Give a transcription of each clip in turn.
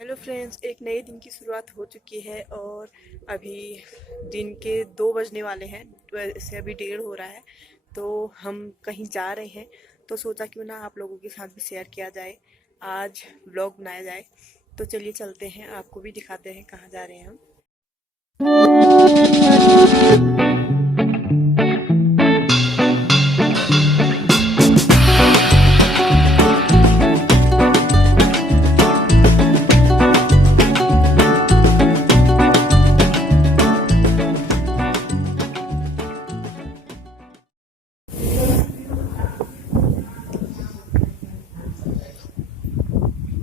Hello friends, एक नए दिन की शुरुआत हो चुकी है और अभी दिन के 2 बजने वाले हैं। वैसे अभी 1:30 हो रहा है, तो हम कहीं जा रहे हैं। तो सोचा क्यों ना आप लोगों के साथ भी शेयर किया जाए, आज व्लॉग बनाया जाए। तो चलिए चलते हैं, आपको भी दिखाते हैं कहाँ जा रहे हैं हम।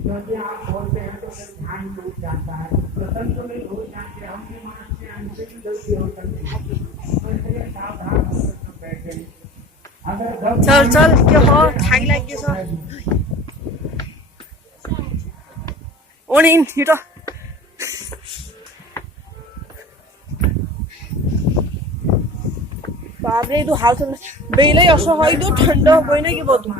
क्योंकि आप बोलते हैं तो फिर ध्यान टूट जाता है। प्रसन्न तो नहीं हो जाते, हम भी मनुष्य से हमसे भी गलती हो सकती है, तो इसलिए सावधान होकर बैठे। अगर चल चल के हो खाई लागे छ ओनिन हिँड। बाबरे ಇದು ಹಾಲು ಬೇಲೆ ಅಷ್ಟು ಹಾಯ್ದು ठंड ಬೈನಾಗಿ ಬೋದು।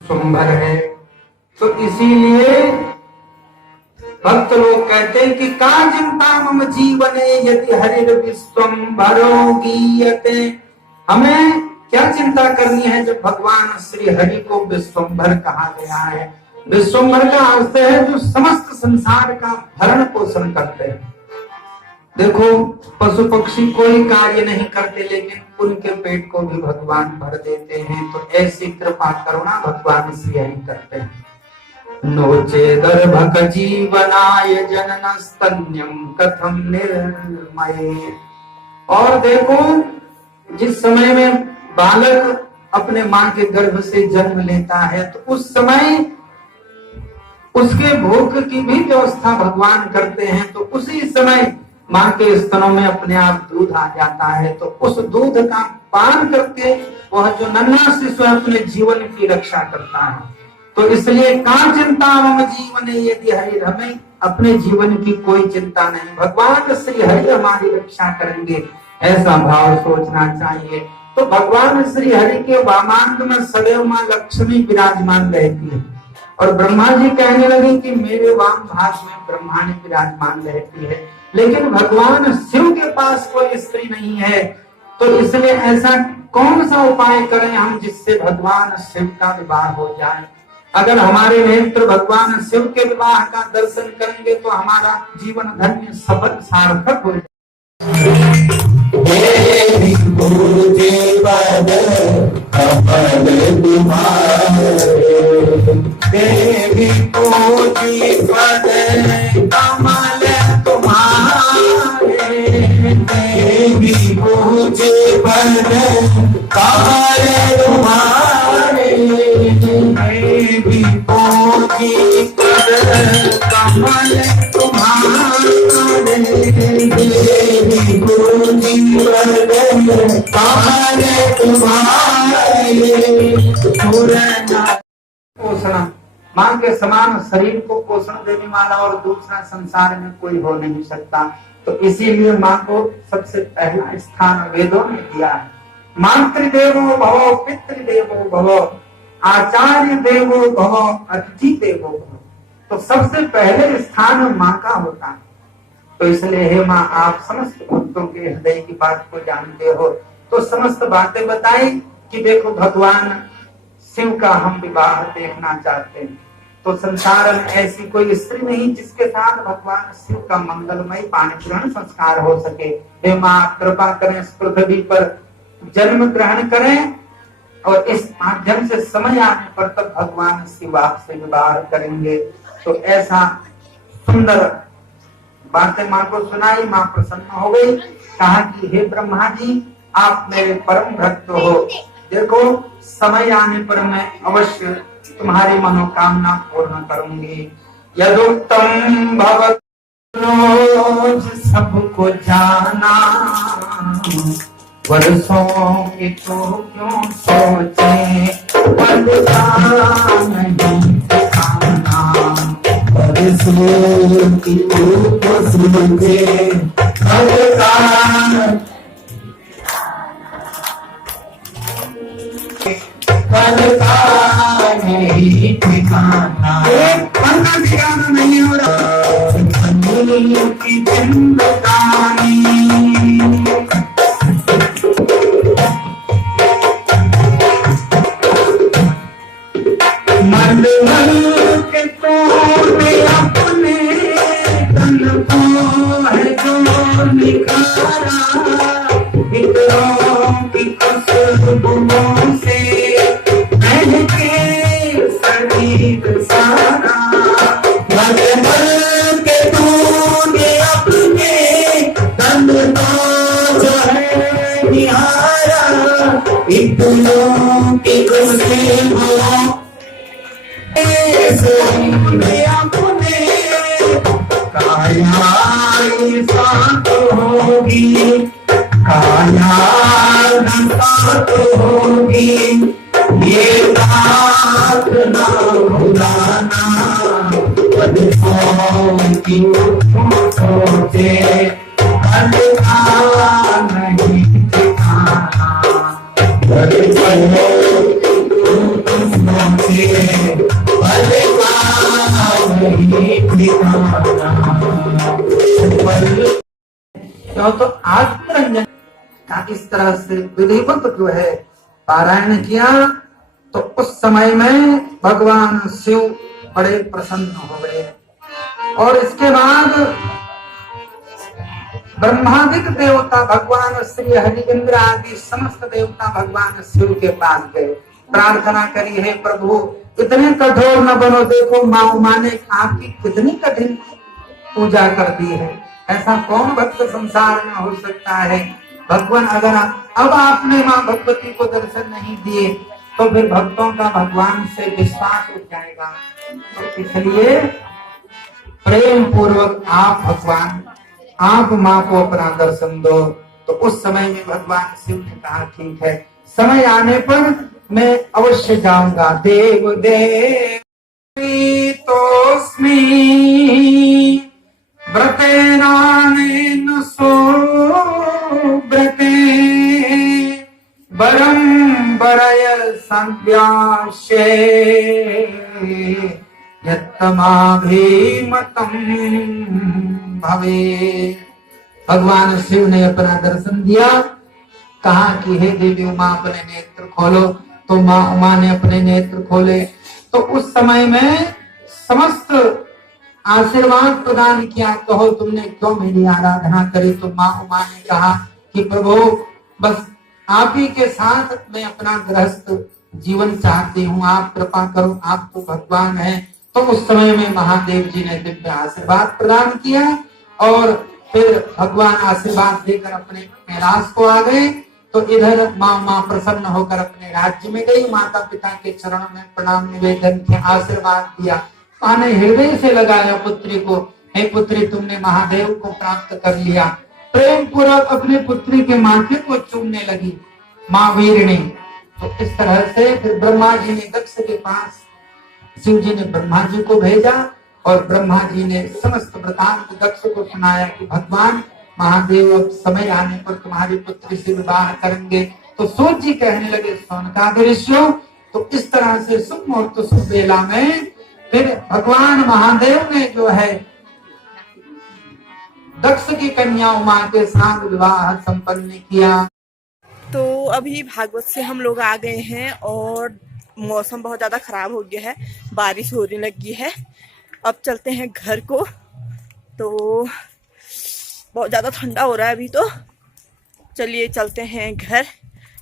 विश्वम्भर है, तो इसीलिए भक्त लोग कहते हैं कि का चिंता मम जीवने यदि हरिर विश्वम्भरो गीयते। हमें क्या चिंता करनी है जब भगवान श्री हरि को विश्वम्भर कहा गया है। विश्वम्भर का अर्थ है जो समस्त संसार का भरण पोषण करते हैं। देखो, पशु पक्षी कोई कार्य नहीं करते, लेकिन उनके पेट को भी भगवान भर देते हैं। तो ऐसी कृपा करुणा भगवान श्री हरि करते हैं। नोचे दर्भक जीवनाय जनन स्तन्यम कथम निर्मये। और देखो, जिस समय में बालक अपने माँ के गर्भ से जन्म लेता है, तो उस समय उसके भूख की भी व्यवस्था भगवान करते हैं। तो उसी समय माँ के स्तनों में अपने आप दूध आ जाता है, तो उस दूध का पान करके वह जो नन्हा शिशु है अपने जीवन की रक्षा करता है। तो इसलिए का चिंता मम जीवन यदि हरि, हमें अपने जीवन की कोई चिंता नहीं, भगवान श्री हरि हमारी रक्षा करेंगे, ऐसा भाव सोचना चाहिए। तो भगवान श्री हरि के वामांग में सदैव माँ लक्ष्मी विराजमान रहती है। और ब्रह्मा जी कहने लगे कि मेरे वाम भाग में ब्रह्माणी विराजमान रहती है, लेकिन भगवान शिव के पास कोई स्त्री नहीं है। तो इसलिए ऐसा कौन सा उपाय करें हम जिससे भगवान शिव का विवाह हो जाए। अगर हमारे नेत्र भगवान शिव के विवाह का दर्शन करेंगे तो हमारा जीवन धन्य सफल सार्थक हो देवी पूजी पद कमल तुम्हारे। देवी पूजी पद कमल तुम्हारे। देवी पूजी पद कमल तुम्हारे। देवी पूजी पद कमल तुम्हारे। पोषण, मां के समान शरीर को पोषण देने वाला और दूसरा संसार में कोई हो नहीं सकता। तो इसीलिए मां को सबसे पहला स्थान वेदों ने दिया है। मातृदेवो भव, पितृदेवो भव, आचार्य देवो भव, अतिथि देवो भव। तो सबसे पहले स्थान मां का होता है। तो इसलिए हे मां, आप समस्त भक्तों के हृदय की बात को जानते हो, तो समस्त बातें बताई कि देखो भगवान शिव का हम विवाह देखना चाहते हैं। तो संसार में ऐसी कोई स्त्री नहीं जिसके साथ भगवान शिव का मंगलमय पानी ग्रहण संस्कार हो सके। हे मां कृपा करें, इस पृथ्वी पर जन्म ग्रहण करें और इस माध्यम से समय आने पर तब भगवान शिव आपसे विवाह करेंगे। तो ऐसा सुंदर बातें माँ को सुनाई। माँ प्रसन्न हो गई, कहा कि हे ब्रह्मा जी, आप मेरे परम भक्त हो, देखो समय आने पर मैं अवश्य तुम्हारी मनोकामना पूर्ण करूंगी। यदुक्तम भवत रोज सबको जाना, वर्षों की तो क्यों सोचे, बदला नहीं ठिकाना, वर्षों की तो क्यों सोचे, बदला नहीं ठिकाना, ठिकाना नहीं हो रहा की जिंदगानी। मर्द के तोड़े अपने तन को है जो निखारा, इतरों की खुशबुओं से महके शरीर सारा। मर्द के तोड़े अपने तन को जो है निहारा, इतरों की खुशबुओं अपने काया साथ होगी, काया साथ होगी, ये बात ना भुलाना, की सोचे कलका नहीं ठिकाना, तो आत्मरंजन का इस तरह से विधिवत जो है पारायण किया। तो उस समय में भगवान शिव बड़े प्रसन्न हो गए और इसके बाद ब्रह्मादिक देवता भगवान श्री हरि इंद्र आदि समस्त देवता भगवान शिव के पास गए, प्रार्थना करी, हे प्रभु इतने कठोर न बनो, देखो माँ ने आपकी कितनी कठिन पूजा कर दी है, ऐसा कौन भक्त संसार में हो सकता है। भगवान अगर अब आपने माँ भगवती को दर्शन नहीं दिए तो फिर भक्तों का भगवान से विश्वास उठ जाएगा। तो इसलिए प्रेम पूर्वक आप भगवान, आप माँ को अपना दर्शन दो। तो उस समय में भगवान शिव ने कहा ठीक है, समय आने पर मैं अवश्य जाऊंगा। देव देव तोस्मि व्रतेनानेन सो व्रते वरम वरय संव्याशे यत्तमाभिमतं भवे। भगवान शिव ने अपना दर्शन दिया, कहा कि हे देवी उमा अपने नेत्र खोलो। तो माँ उमा ने अपने नेत्र खोले। तो उस समय में समस्त आशीर्वाद प्रदान किया, कहो तुमने क्यों मेरी आराधना करी। तो माँ उमा ने कहा कि प्रभु बस आप ही के साथ मैं अपना गृहस्थ जीवन चाहती हूँ, आप कृपा करो, आप तो भगवान हैं। तो उस समय में महादेव जी ने दिव्य आशीर्वाद प्रदान किया और फिर भगवान आशीर्वाद देकर अपने कैलाश को आ गए। तो इधर माँ प्रसन्न होकर अपने राज्य में गई, माता पिता के चरणों में प्रणाम निवेदन किया, आशीर्वाद दिया। माँ ने हृदय से लगाया पुत्री को, हे पुत्री तुमने महादेव को प्राप्त कर लिया। प्रेम पूर्वक अपने पुत्री के माथे को चूमने लगी माँ वीरणी। तो इस तरह से फिर ब्रह्मा जी ने दक्ष के पास, शिव जी ने ब्रह्मा जी को भेजा और ब्रह्मा जी ने समस्त वृतांत दक्ष को सुनाया कि भगवान महादेव अब समय आने पर तुम्हारी पुत्री से विवाह करेंगे। तो सूर्य जी कहने लगे सौनकादिर्षियों। तो इस तरह से शुभ मुहूर्त शुभ बेला में फिर भगवान महादेव ने जो है दक्ष की कन्या उमा के साथ विवाह संपन्न किया। तो अभी भागवत से हम लोग आ गए हैं और मौसम बहुत ज़्यादा ख़राब हो गया है, बारिश होने लगी है। अब चलते हैं घर को। तो बहुत ज़्यादा ठंडा हो रहा है अभी, तो चलिए चलते हैं घर,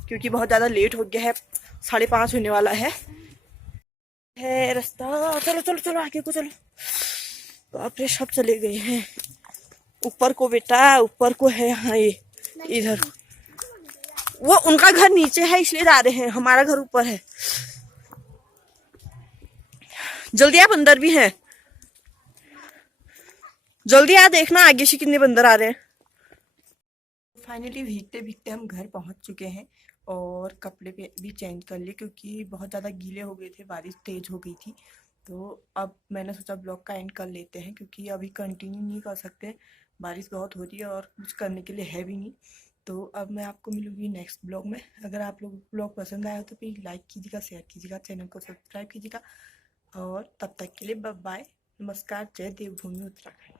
क्योंकि बहुत ज़्यादा लेट हो गया है, 5:30 होने वाला है रास्ता। चलो चलो चलो आगे को चलो। बाप रे, सब चले गए हैं ऊपर को बेटा, ऊपर को है। हाँ ये इधर, वो उनका घर नीचे है इसलिए जा रहे हैं, हमारा घर ऊपर है। जल्दी आप, अंदर भी हैं, जल्दी आ, देखना आगे से कितने बंदर आ रहे हैं। फाइनली भीगते भीगते हम घर पहुंच चुके हैं और कपड़े पे भी चेंज कर लिए, क्योंकि बहुत ज़्यादा गीले हो गए थे, बारिश तेज़ हो गई थी। तो अब मैंने सोचा ब्लॉग का एंड कर लेते हैं, क्योंकि अभी कंटिन्यू नहीं कर सकते, बारिश बहुत हो रही है और कुछ करने के लिए है भी नहीं। तो अब मैं आपको मिलूंगी नेक्स्ट ब्लॉग में। अगर आप लोगों को ब्लॉग पसंद आया तो प्लीज़ लाइक कीजिएगा, शेयर कीजिएगा, चैनल को सब्सक्राइब कीजिएगा। और तब तक के लिए बाय बाय, नमस्कार, जय देवभूमि उत्तराखंड।